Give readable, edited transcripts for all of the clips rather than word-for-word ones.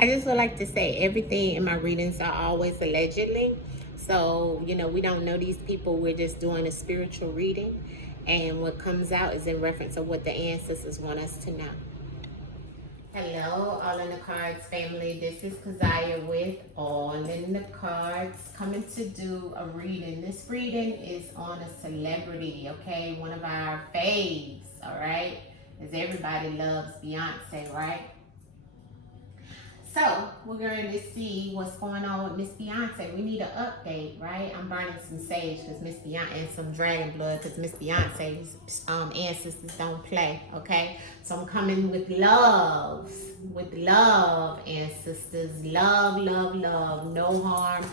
I just would like to say everything in my readings are always allegedly. So, we don't know these people. We're just doing a spiritual reading. And what comes out is in reference of what the ancestors want us to know. Hello, All in the Cards family. This is Kazaya with All in the Cards, coming to do a reading. This reading is on a celebrity, okay? One of our faves, all right? As everybody loves Beyonce, right? So we're going to see what's going on with Miss Beyonce. We need an update, right? I'm burning some sage because Miss Beyonce and some dragon blood because Miss Beyonce's ancestors don't play. Okay, so I'm coming with love, ancestors. Love, love, love. No harm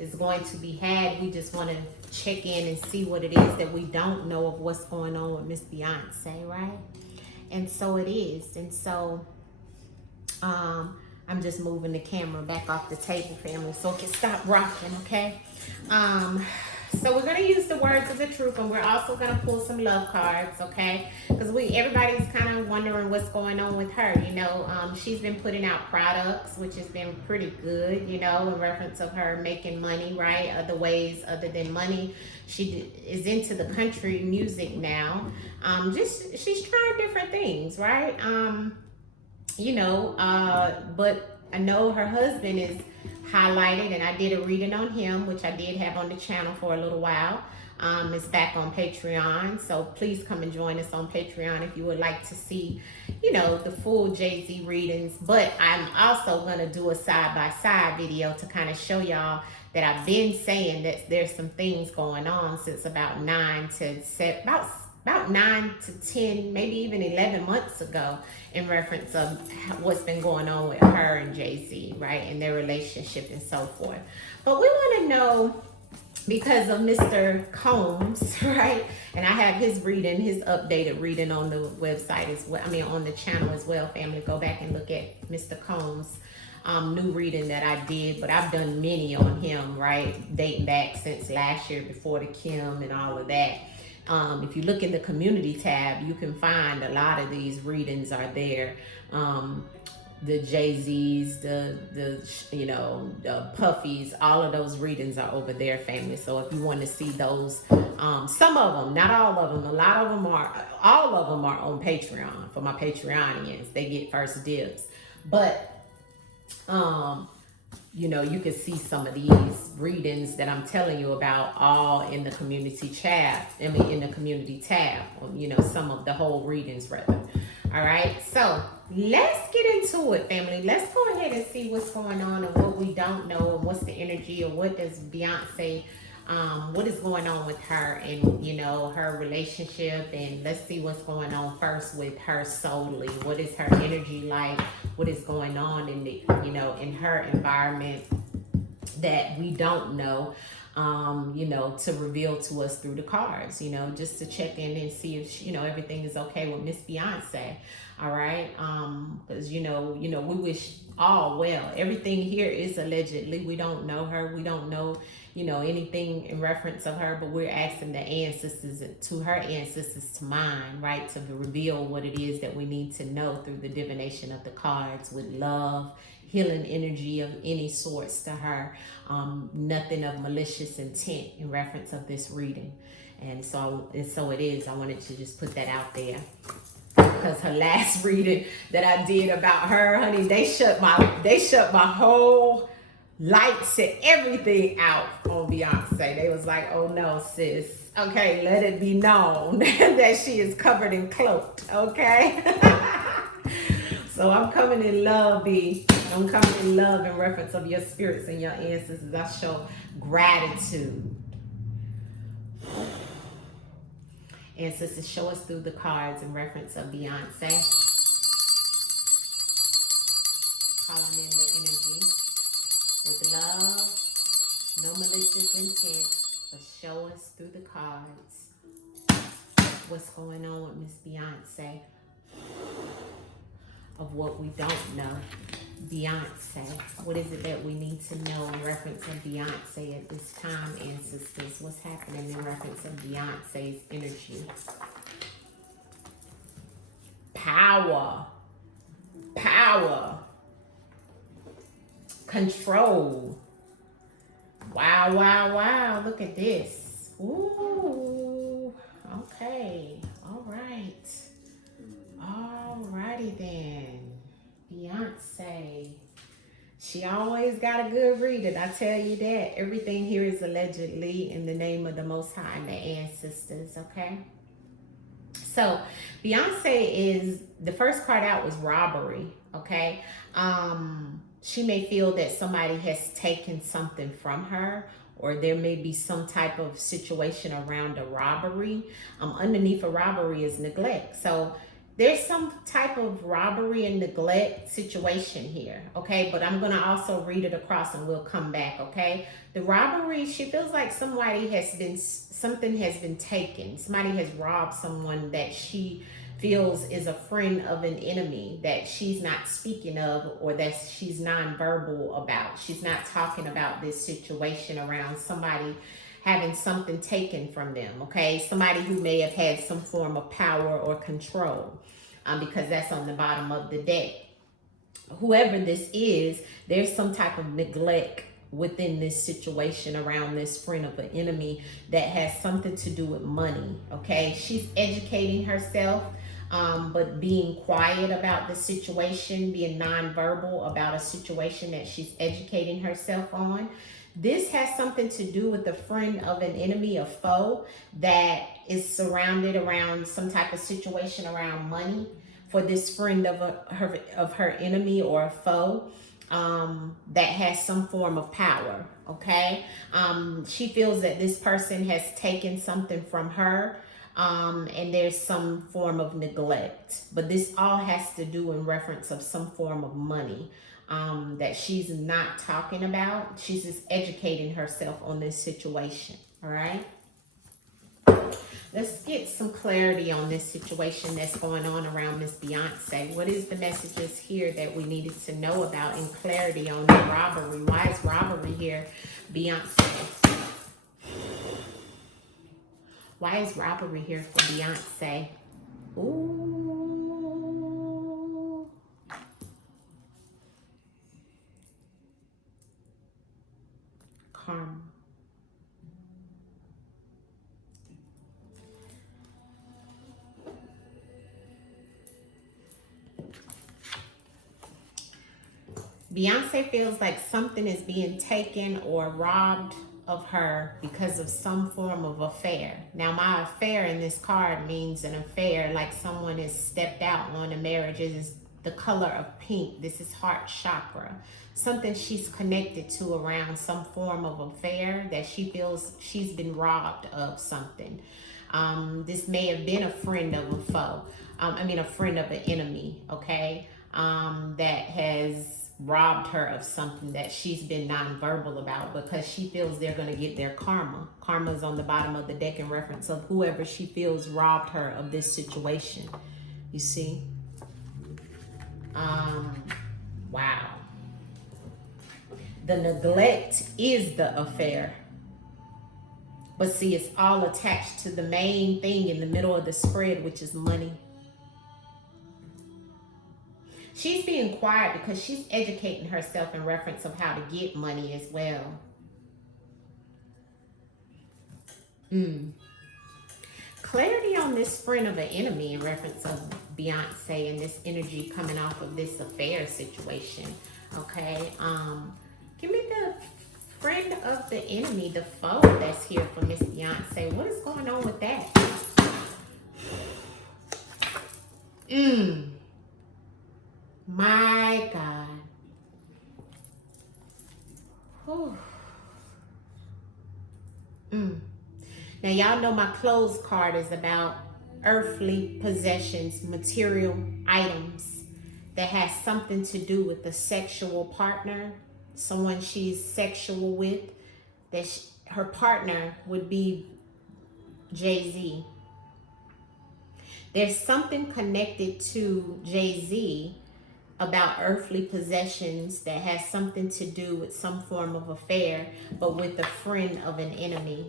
is going to be had. We just want to check in and see what it is that we don't know of what's going on with Miss Beyonce, right? And so it is. And so, I'm just moving the camera back off the table, family, so it can stop rocking, okay? So we're gonna use the words of the truth, and we're also gonna pull some love cards, okay? Because everybody's kind of wondering what's going on with her. She's been putting out products, which has been pretty good, in reference of her making money, right? Other ways other than money. She is into the country music now. She's trying different things, right? But I know her husband is highlighted, and I did a reading on him, which I did have on the channel for a little while. It's back on Patreon, so please come and join us on Patreon if you would like to see, the full Jay-Z readings. But I'm also gonna do a side-by-side video to kind of show y'all that I've been saying that there's some things going on since about 9 to 10, maybe even 11 months ago, in reference of what's been going on with her and Jay-Z, right, and their relationship and so forth. But we want to know, because of Mr. Combs, right, and I have his updated reading on the website as well, on the channel as well, family. Go back and look at Mr. Combs' new reading that I did, but I've done many on him, right, dating back since last year before the Kim and all of that. If you look in the community tab, you can find a lot of these readings are there. The Jay-Z's, the Puffies, all of those readings are over there, family. So if you want to see those, some of them, not all of them, all of them are on Patreon for my Patreonians. They get first dibs. But you can see some of these readings that I'm telling you about all in the community chat. In the community tab, some of the whole readings rather. All right, so let's get into it, family. Let's go ahead and see what's going on and what we don't know and what's the energy, or what does Beyonce, what is going on with her and her relationship. And let's see what's going on first with her solely. What is her energy like? What is going on in the in her environment that we don't know, to reveal to us through the cards, just to check in and see if everything is okay with Miss Beyonce. All right, because we wish all well. Everything here is allegedly. We don't know her. We don't know anything in reference of her, but we're asking the ancestors, her ancestors to mine, right, to reveal what it is that we need to know through the divination of the cards, with love, healing energy of any sorts to her. Nothing of malicious intent in reference of this reading. And so it is. I wanted to just put that out there, because her last reading that I did about her, honey, they shut my whole lights and everything out on Beyonce. They was like, oh no, sis. Okay, let it be known that she is covered and cloaked, okay? So I'm coming in love, B. I'm coming in love in reference of your spirits and your ancestors. I show gratitude. Ancestors, show us through the cards in reference of Beyonce. Calling in the energy with love, no malicious intent, but show us through the cards what's going on with Miss Beyonce, of what we don't know. Beyonce, what is it that we need to know in reference of Beyonce at this time, ancestors? What's happening in reference of Beyonce's energy? Power. Control. Wow, wow, wow. Look at this. Ooh. Okay. All right. All righty then. Beyonce. She always got a good reading. I tell you that. Everything here is allegedly in the name of the Most High and the ancestors, okay? So Beyonce is, the first card out was robbery, okay? She may feel that somebody has taken something from her, or there may be some type of situation around a robbery. Underneath a robbery is neglect. So there's some type of robbery and neglect situation here, okay? But I'm going to also read it across and we'll come back, okay? The robbery, she feels like something has been taken. Somebody has robbed someone that she feels is a friend of an enemy that she's not speaking of, or that she's nonverbal about. She's not talking about this situation around somebody having something taken from them, okay? Somebody who may have had some form of power or control, because that's on the bottom of the deck. Whoever this is, there's some type of neglect within this situation around this friend of an enemy that has something to do with money, okay? She's educating herself, but being quiet about the situation, being nonverbal about a situation that she's educating herself on. This has something to do with a friend of an enemy, a foe that is surrounded around some type of situation around money for this friend of her enemy or a foe that has some form of power, okay? She feels that this person has taken something from her, and there's some form of neglect. But this all has to do in reference of some form of money that she's not talking about. She's just educating herself on this situation, all right? Let's get some clarity on this situation that's going on around Miss Beyonce. What is the messages here that we needed to know about, and clarity on the robbery? Why is robbery here, Beyonce? Why is robbery here for Beyonce? Ooh. Karma. Beyonce feels like something is being taken or robbed of her because of some form of affair. Now, my affair in this card means an affair, like someone has stepped out on a marriage. It is the color of pink. This is heart chakra. Something she's connected to around some form of affair that she feels she's been robbed of something. This may have been a friend of a foe. A friend of an enemy, okay? That has robbed her of something that she's been nonverbal about, because she feels they're going to get their karma. Karma is on the bottom of the deck in reference of whoever she feels robbed her of this situation. You see? Wow. The neglect is the affair. But see, it's all attached to the main thing in the middle of the spread, which is money. She's being quiet because she's educating herself in reference of how to get money as well. Clarity on this friend of an enemy in reference of Beyonce and this energy coming off of this affair situation. Okay. Give me the friend of the enemy, the foe that's here for Miss Beyonce. What is going on with that? My God. Whew. Now, y'all know my closed card is about earthly possessions, material items that has something to do with the sexual partner, someone she's sexual with, that her partner would be Jay-Z. There's something connected to Jay-Z about earthly possessions that has something to do with some form of affair, but with a friend of an enemy.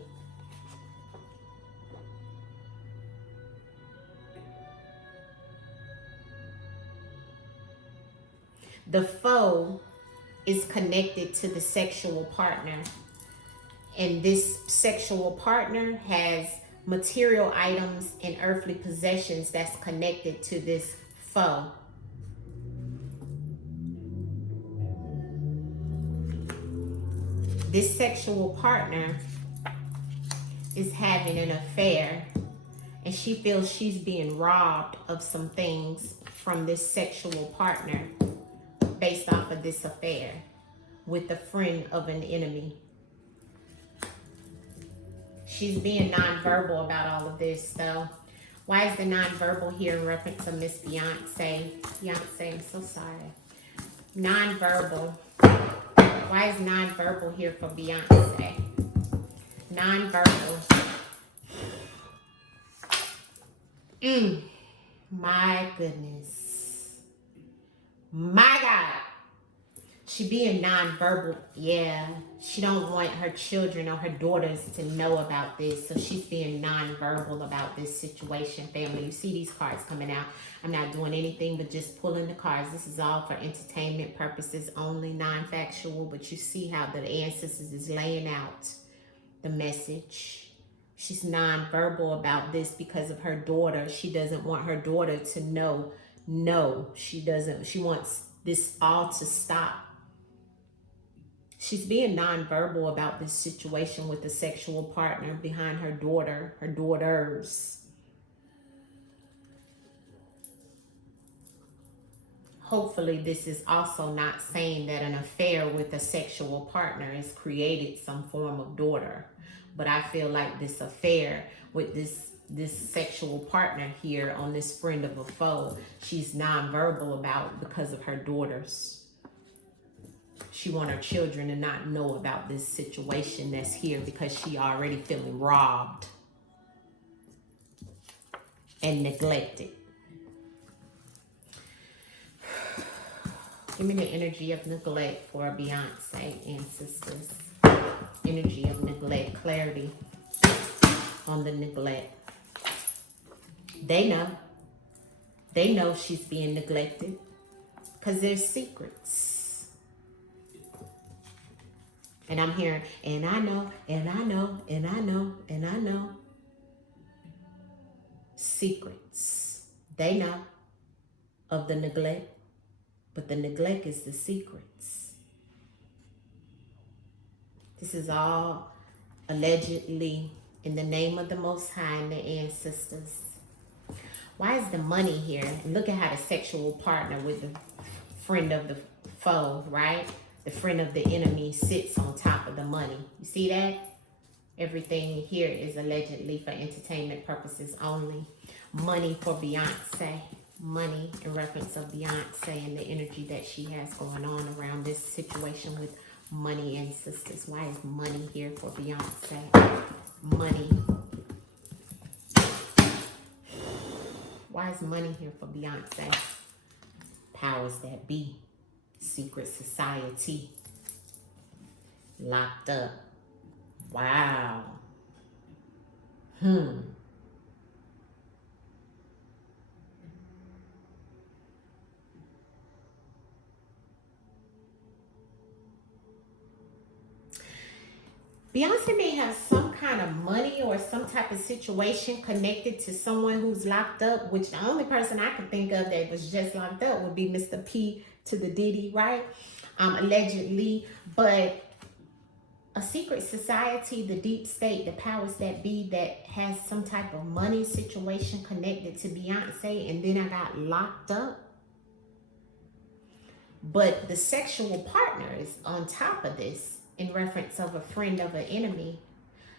The foe is connected to the sexual partner. And this sexual partner has material items and earthly possessions that's connected to this foe. This sexual partner is having an affair, and she feels she's being robbed of some things from this sexual partner based off of this affair with a friend of an enemy. She's being nonverbal about all of this, though. Why is the nonverbal here in reference to Miss Beyonce? Beyonce, I'm so sorry. Nonverbal. Why is nonverbal here for Beyonce? Nonverbal. My goodness. My God. She being nonverbal. Yeah. She don't want her children or her daughters to know about this. So she's being nonverbal about this situation, family. You see these cards coming out. I'm not doing anything but just pulling the cards. This is all for entertainment purposes only, non-factual. But you see how the ancestors is laying out the message. She's nonverbal about this because of her daughter. She doesn't want her daughter to know. No, she doesn't. She wants this all to stop. She's being nonverbal about this situation with the sexual partner behind her daughter, her daughters. Hopefully, this is also not saying that an affair with a sexual partner has created some form of daughter. But I feel like this affair with this sexual partner here on this friend of a foe, she's nonverbal about because of her daughters. She wants her children to not know about this situation that's here because she already feeling robbed and neglected. Give me the energy of neglect for Beyonce ancestors. Energy of neglect, clarity on the neglect. They know. They know she's being neglected because there's secrets. And I'm hearing, and I know, and I know, and I know, and I know. Secrets. They know of the neglect, but the neglect is the secrets. This is all allegedly in the name of the Most High and the ancestors. Why is the money here? And look at how the sexual partner with the friend of the foe, right? The friend of the enemy sits on top of the money. You see that? Everything here is allegedly for entertainment purposes only. Money for Beyonce. Money in reference of Beyonce and the energy that she has going on around this situation with money ancestors. Why is money here for Beyonce? Money. Why is money here for Beyonce? Powers that be. Secret society. Locked up. Wow. Beyonce may have some kind of money or some type of situation connected to someone who's locked up, which the only person I could think of that was just locked up would be Mr. P to the Diddy, right? Allegedly. But a secret society, the deep state, the powers that be that has some type of money situation connected to Beyonce, and then I got locked up. But the sexual partner is on top of this in reference of a friend of an enemy.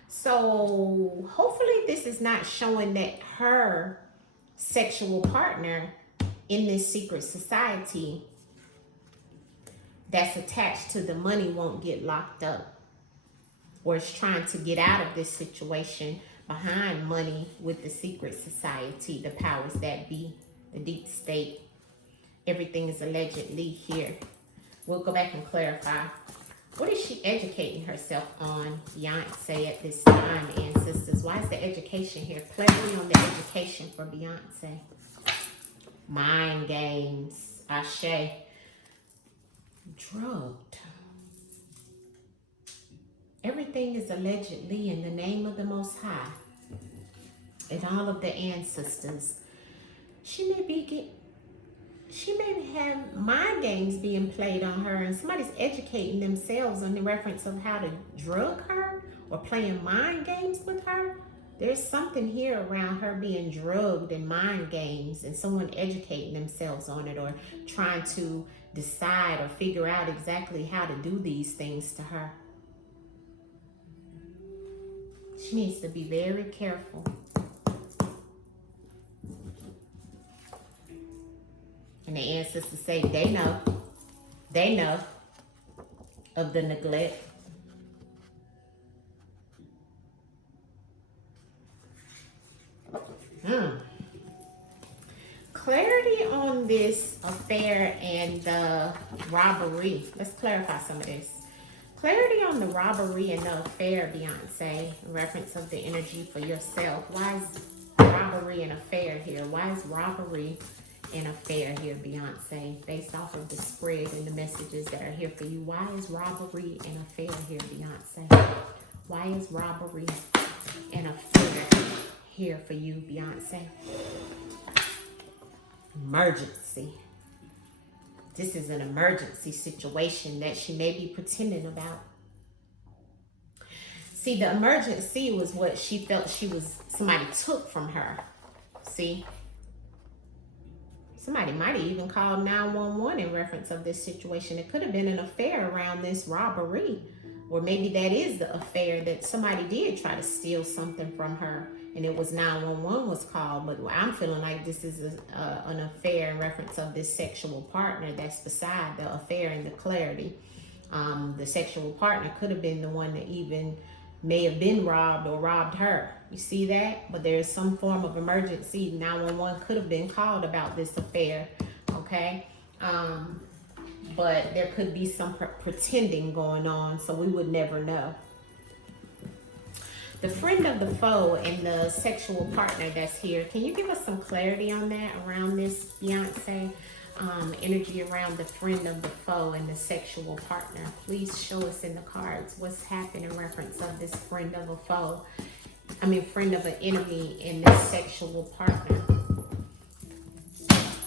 So hopefully this is not showing that her sexual partner in this secret society that's attached to the money won't get locked up, or is trying to get out of this situation behind money with the secret society, the powers that be, the deep state. Everything is allegedly here. We'll go back and clarify. What is she educating herself on, Beyonce, at this time, ancestors? Why is the education here? Clarity on the education for Beyonce. Mind games. Ashe. drugged. Everything is allegedly in the name of the Most High and all of the ancestors. She may have mind games being played on her, and somebody's educating themselves on the reference of how to drug her or playing mind games with her. There's something here around her being drugged in mind games and someone educating themselves on it or trying to decide or figure out exactly how to do these things to her. She needs to be very careful. And the ancestors say they know of the neglect. Clarity on this affair and the robbery. Let's clarify some of this. Clarity on the robbery and the affair, Beyonce, in reference of the energy for yourself. Why is robbery and affair here? Why is robbery and affair here, Beyonce, based off of the spread and the messages that are here for you? Why is robbery and affair here, Beyonce? Why is robbery and affair here for you, Beyonce? Emergency. This is an emergency situation that she may be pretending about. See, the emergency was what she felt somebody took from her. See? Somebody might have even called 911 in reference of this situation. It could have been an affair around this robbery. Or maybe that is the affair, that somebody did try to steal something from her and it was 911 was called. But I'm feeling like this is an affair in reference of this sexual partner that's beside the affair and the clarity. The sexual partner could have been the one that even may have been robbed or robbed her. You see that? But there's some form of emergency. 911 could have been called about this affair, okay? But there could be some pretending going on, so we would never know. The friend of the foe and the sexual partner that's here, can you give us some clarity on that around this, Beyonce? Energy around the friend of the foe and the sexual partner. Please show us in the cards what's happening in reference of this friend of a foe. Friend of an enemy and this sexual partner.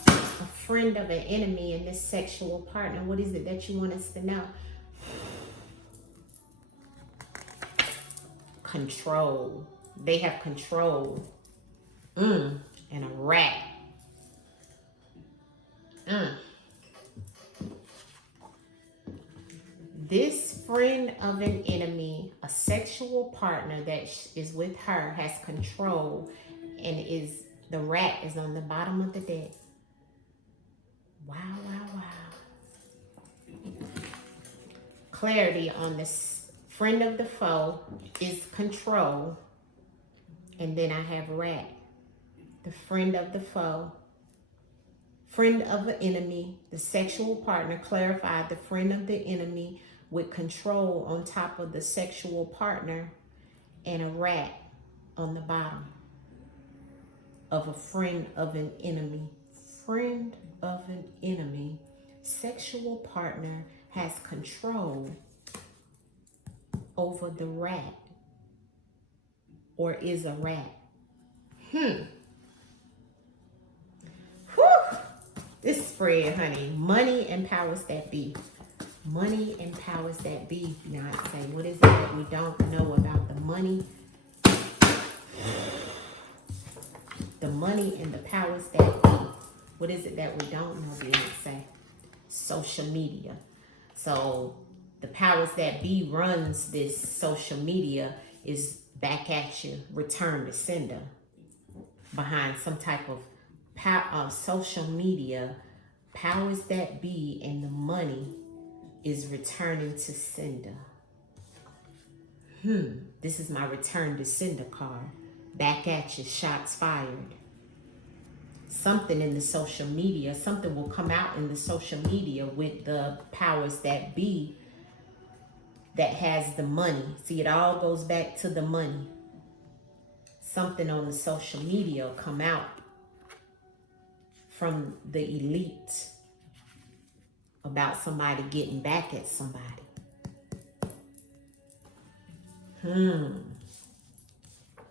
A friend of an enemy and this sexual partner. What is it that you want us to know? Control. They have control. And a rat. This friend of an enemy, a sexual partner that is with her, has control, and the rat is on the bottom of the deck. Wow, wow, wow. Clarity on this friend of the foe is control, and then I have rat. The friend of the foe. Friend of an enemy, the sexual partner, clarified the friend of the enemy with control on top of the sexual partner, and a rat on the bottom of a friend of an enemy. Friend of an enemy, sexual partner has control over the rat, or is a rat. This spread, honey. Money and powers that be. Money and powers that be, Beyonce. What is it that we don't know about the money? The money and the powers that be. What is it that we don't know, Beyonce? Social media. So the powers that be runs this social media is back at you. Return to sender. Behind some type of social media, powers that be, and the money is returning to sender. This is my return to sender card. Back at you, shots fired. Something in the social media, something will come out in the social media with the powers that be that has the money. See, it all goes back to the money. Something on the social media will come out from the elite about somebody getting back at somebody.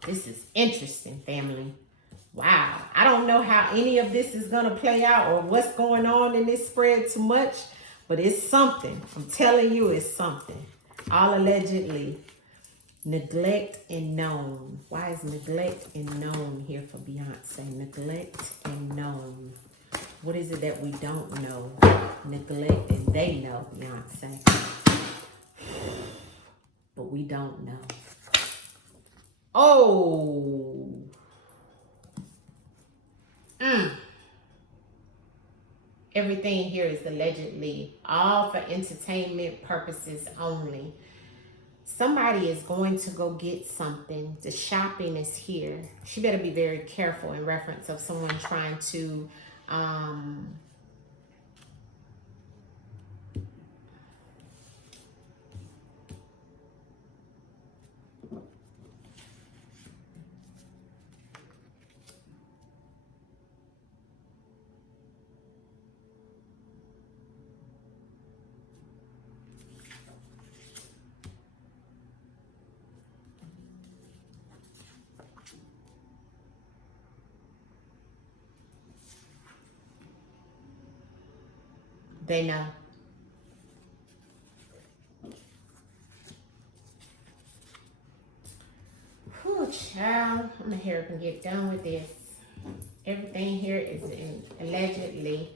This is interesting, family. Wow. I don't know how any of this is going to play out or what's going on in this spread too much, but it's something. I'm telling you, it's something. All allegedly. Neglect and known. Why is neglect and known here for Beyonce? Neglect and known. What is it that we don't know? Neglect and they know, Beyonce. But we don't know. Oh. Everything here is allegedly all for entertainment purposes only. Somebody is going to go get something. The shopping is here. She better be very careful in reference of someone trying to they know. Whew, child. I'm gonna hurry up and get done with this. Everything here is allegedly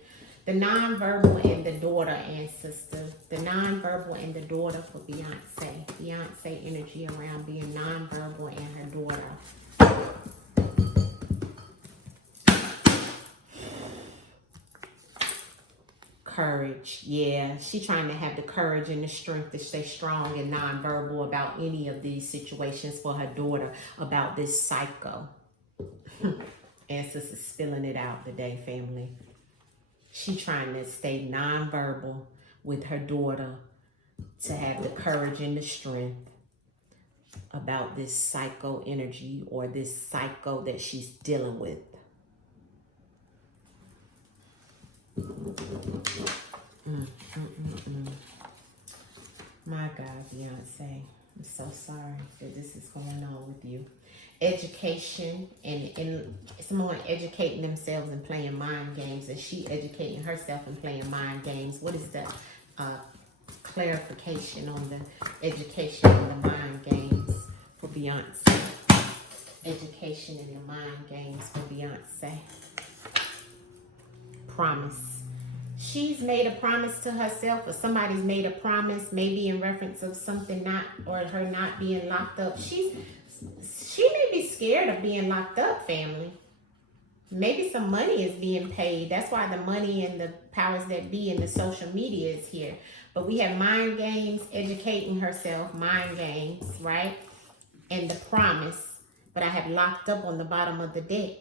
the nonverbal and the daughter and sister. The nonverbal and the daughter for Beyonce. Beyonce energy around being nonverbal and her daughter. Courage. Yeah, she's trying to have the courage and the strength to stay strong and nonverbal about any of these situations for her daughter, about this psycho. Ancestors spilling it out today, family. She's trying to stay nonverbal with her daughter to have the courage and the strength about this psycho energy or this psycho that she's dealing with. My God, Beyonce, I'm so sorry that this is going on with you. Education and someone educating themselves and playing mind games, and she educating herself and playing mind games. What is the clarification on the education and the mind games for Beyonce? Education and the mind games for Beyonce. Promise. She's made a promise to herself, or somebody's made a promise, maybe in reference of something not, or her not being locked up. She may be scared of being locked up, family. Maybe some money is being paid. That's why the money and the powers that be in the social media is here. But we have mind games, educating herself, mind games, right? And the promise. But I have locked up on the bottom of the deck.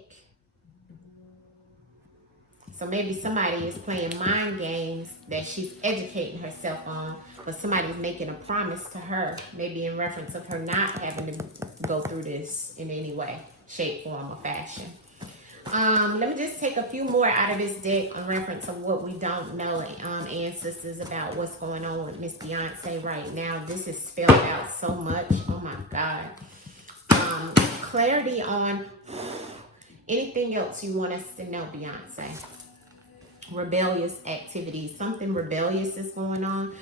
So maybe somebody is playing mind games that she's educating herself on, but somebody's making a promise to her, maybe in reference of her not having to go through this in any way, shape, form, or fashion. Let me just take a few more out of this deck in reference of what we don't know, ancestors, about what's going on with Miss Beyonce right now. This is spelled out so much. Oh my God. Clarity on anything else you want us to know, Beyonce. Rebellious activities. Something rebellious is going on.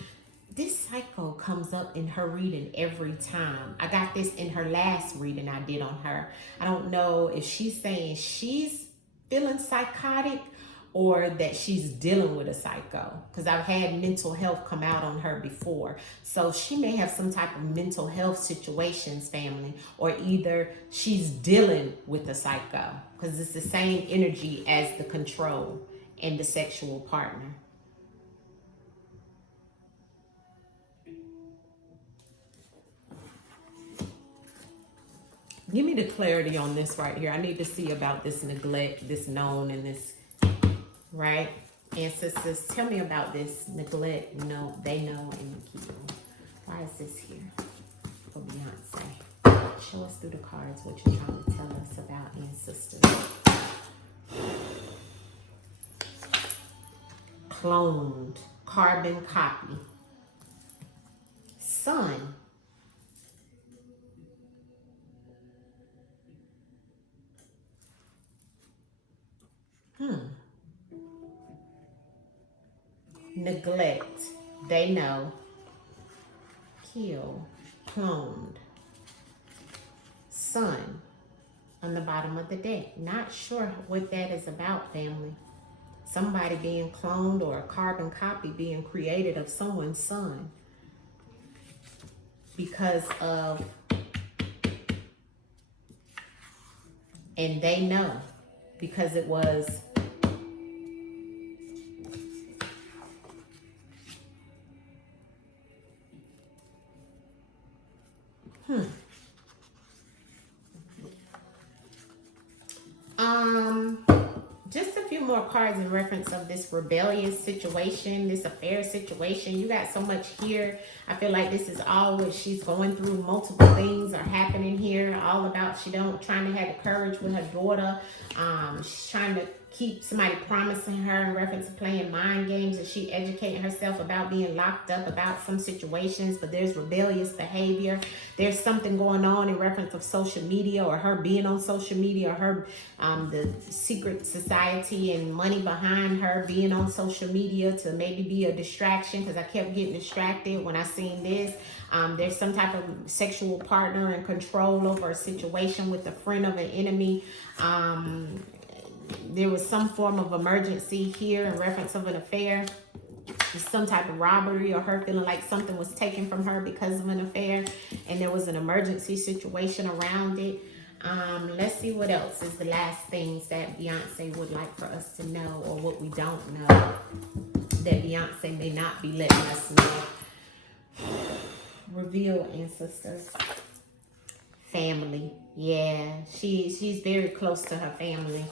This cycle comes up in her reading every time. I got this in her last reading I did on her. I don't know if she's saying she's feeling psychotic or that she's dealing with a psycho, because I've had mental health come out on her before. So she may have some type of mental health situations, family, or either she's dealing with a psycho, because it's the same energy as the control and the sexual partner. Give me the clarity on this right here. I need to see about this neglect, this known, and this, right? Ancestors, tell me about this neglect, no, they know, and keep. Why is this here for Beyonce? Show us through the cards what you're trying to tell us about, ancestors. carbon copy. Sun. Neglect. They know. Kill. Cloned. Sun on the bottom of the deck. Not sure what that is about, family. Somebody being cloned or a carbon copy being created of someone's son because of, and they know because it was just a few more cards in reference of this rebellious situation, this affair situation. You got so much here. I feel like this is all what she's going through. Multiple things are happening here. All about trying to have the courage with her daughter. She's trying to keep somebody promising her in reference to playing mind games, and she educating herself about being locked up about some situations, but there's rebellious behavior. There's something going on in reference of social media, or her being on social media, or her the secret society and money behind her being on social media to maybe be a distraction, because I kept getting distracted when I seen this. There's some type of sexual partner and control over a situation with a friend of an enemy. There was some form of emergency here in reference of an affair. Some type of robbery, or her feeling like something was taken from her because of an affair, and there was an emergency situation around it. Let's see what else is the last things that Beyonce would like for us to know, or what we don't know that Beyonce may not be letting us know. Reveal, ancestors. Family. Yeah, she's very close to her family.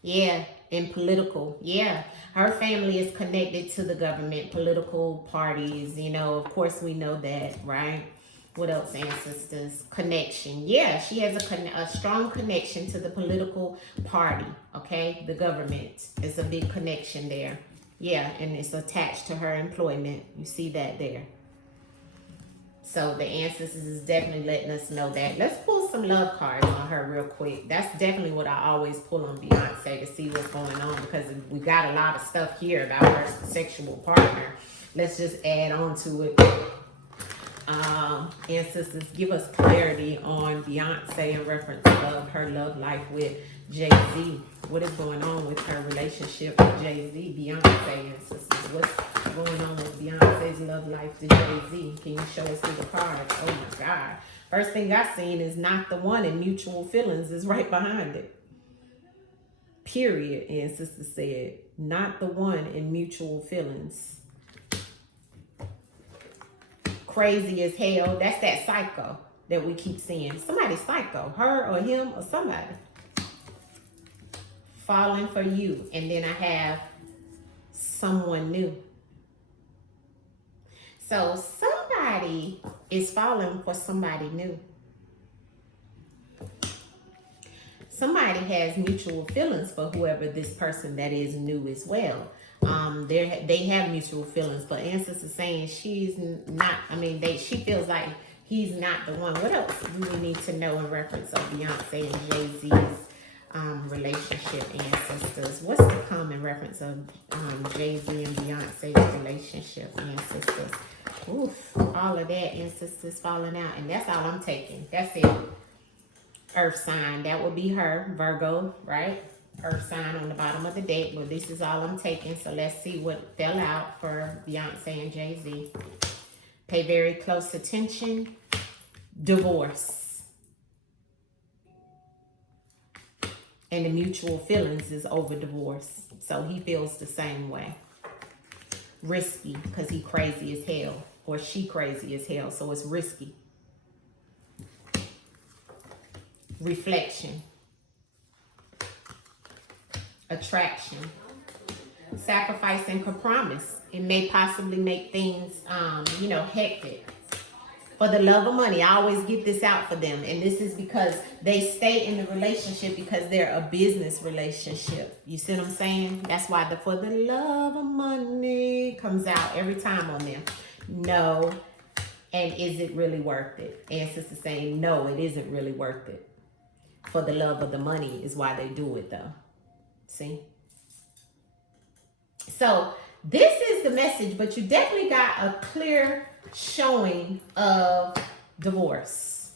Yeah, and political. Yeah, her family is connected to the government, political parties. You know, of course we know that, right? What else, ancestors? Connection. Yeah, she has a strong connection to the political party, okay? The government is a big connection there. Yeah, and it's attached to her employment. You see that there. So the ancestors is definitely letting us know that. Let's pull some love cards on her real quick. That's definitely what I always pull on Beyonce, to see what's going on, because we got a lot of stuff here about her sexual partner. Let's just add on to it. Ancestors, give us clarity on Beyonce in reference of her love life with Jay-Z. What is going on with her relationship with Jay-Z? Beyonce, ancestors, what's going on with Beyonce's love life to Jay-Z? Can you show us through the cards? Oh my God. First thing I seen is not the one, and mutual feelings is right behind it. Period, ancestors said. Not the one in mutual feelings. Crazy as hell. That's that psycho that we keep seeing. Somebody's psycho. Her or him or somebody. Falling for you. And then I have someone new. So somebody is falling for somebody new. Somebody has mutual feelings for whoever this person that is new as well. They have mutual feelings, but ancestors saying she's not. I mean, she feels like he's not the one. What else do we need to know in reference of Beyonce and Jay-Z's relationship, ancestors? What's to come in reference of Jay-Z and Beyonce's relationship, ancestors? Oof, all of that, ancestors falling out, and that's all I'm taking. That's it. Earth sign, that would be her, Virgo, right? Earth sign on the bottom of the deck, but this is all I'm taking. So let's see what fell out for Beyonce and Jay-Z. Pay very close attention. Divorce. And the mutual feelings is over divorce. So he feels the same way. Risky, because he crazy as hell. Or she crazy as hell, so it's risky. Reflection. Attraction. Sacrifice and compromise. It may possibly make things, hectic. For the love of money. I always get this out for them. And this is because they stay in the relationship because they're a business relationship. You see what I'm saying? That's why the for the love of money comes out every time on them. No. And is it really worth it? Answers is saying no, it isn't really worth it. For the love of the money is why they do it though. See? So this is the message, but you definitely got a clear showing of divorce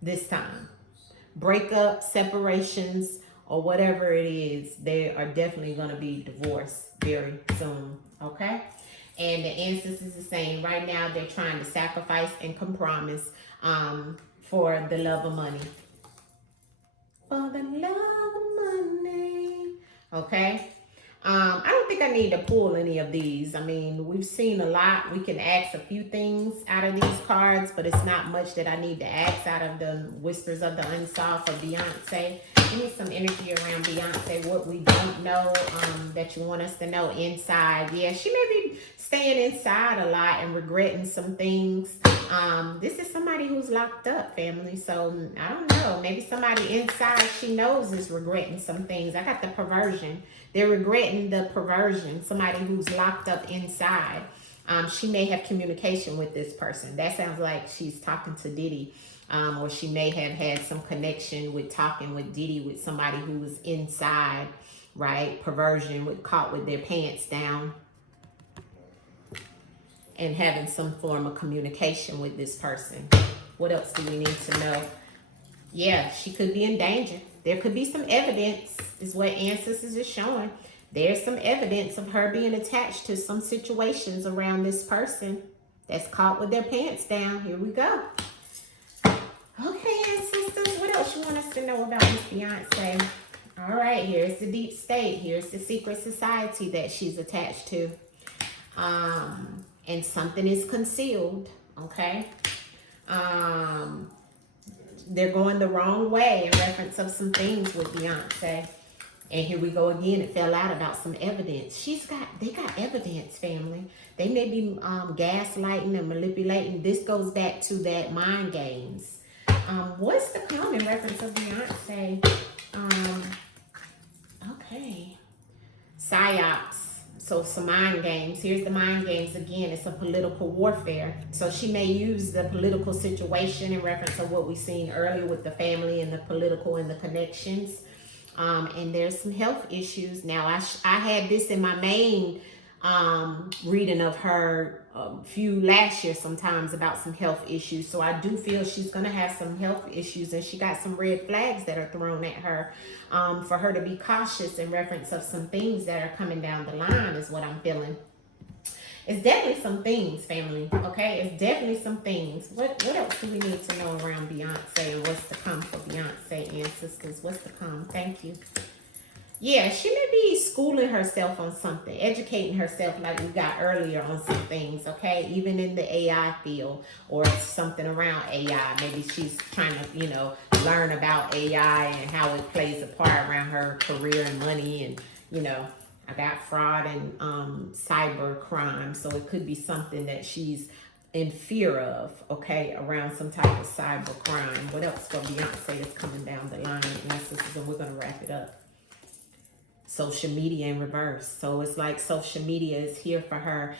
this time. Breakup, separations, or whatever it is, they are definitely going to be divorced very soon. Okay? And the ancestors is saying right now they're trying to sacrifice and compromise for the love of money. For the love of money. Okay? I don't think I need to pull any of these. I mean, we've seen a lot. We can ask a few things out of these cards, but it's not much that I need to ask out of the Whispers of the Unsolved for Beyonce. Give me some energy around Beyonce, what we don't know that you want us to know inside. Yeah, she may be staying inside a lot and regretting some things. This is somebody who's locked up, family. So, I don't know. Maybe somebody inside she knows is regretting some things. I got the perversion. They're regretting the perversion. Somebody who's locked up inside. She may have communication with this person. That sounds like she's talking to Diddy. Or she may have had some connection with talking with Diddy with somebody who was inside, right? Perversion, caught with their pants down. And having some form of communication with this person. What else do we need to know? Yeah, she could be in danger. There could be some evidence, is what Ancestors is showing. There's some evidence of her being attached to some situations around this person that's caught with their pants down. Here we go. Okay, Ancestors, what else you want us to know about Miss Beyonce? All right, here's the deep state. Here's the secret society that she's attached to. And something is concealed, okay? They're going the wrong way in reference of some things with Beyonce. And here we go again. It fell out about some evidence. They got evidence, family. They may be gaslighting and manipulating. This goes back to that mind games. What's to come in reference of Beyonce? Okay. Psyops. So some mind games. Here's the mind games again. It's a political warfare. So she may use the political situation in reference to what we've seen earlier with the family and the political and the connections. And there's some health issues. Now, I had this in my main reading of her few last year sometimes about some health issues. So I do feel she's going to have some health issues, and she got some red flags that are thrown at her for her to be cautious in reference of some things that are coming down the line is what I'm feeling. It's definitely some things, family, okay? It's definitely some things. What else do we need to know around Beyonce and what's to come for Beyonce, Ancestors? What's to come? Thank you. Yeah, she may be schooling herself on something, educating herself like we got earlier on some things, okay? Even in the AI field or something around AI. Maybe she's trying to, learn about AI and how it plays a part around her career and money and, I got fraud and cyber crime. So it could be something that she's in fear of, okay, around some type of cyber crime. What else for Beyonce is coming down the line? And we're going to wrap it up. Social media in reverse. So it's like social media is here for her.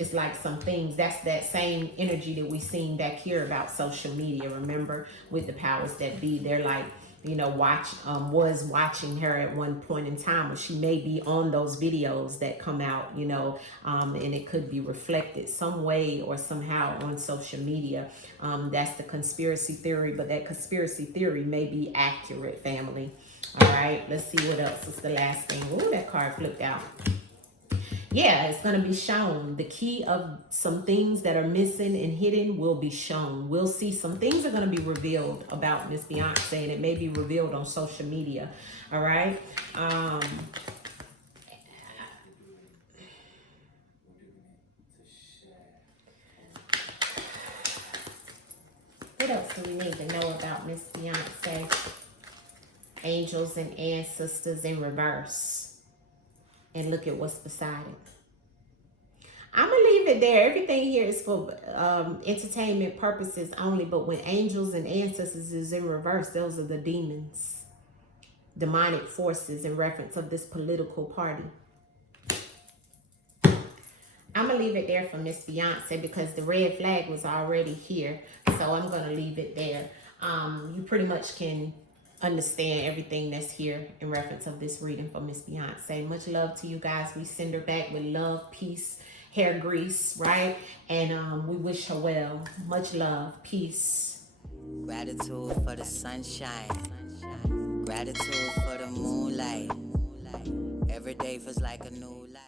It's like some things, that's that same energy that we seen back here about social media. Remember with the powers that be, they're like, was watching her at one point in time, or she may be on those videos that come out, and it could be reflected some way or somehow on social media. That's the conspiracy theory, but that conspiracy theory may be accurate, family. All right, let's see what else is the last thing. Ooh, that card flipped out. Yeah, it's going to be shown. The key of some things that are missing and hidden will be shown. We'll see some things are going to be revealed about Miss Beyonce, and it may be revealed on social media. All right. What else do we need to know about Miss Beyonce? Angels and ancestors in reverse. And look at what's beside it. I'm going to leave it there. Everything here is for entertainment purposes only. But when angels and ancestors is in reverse, those are the demons, demonic forces in reference of this political party. I'm going to leave it there for Miss Beyonce because the red flag was already here. So I'm going to leave it there. You pretty much can understand everything that's here in reference of this reading for Miss Beyonce. Much love to you guys. We send her back with love, peace, hair grease, right? And we wish her well. Much love. Peace. Gratitude for the sunshine. Gratitude for the moonlight. Every day feels like a new life.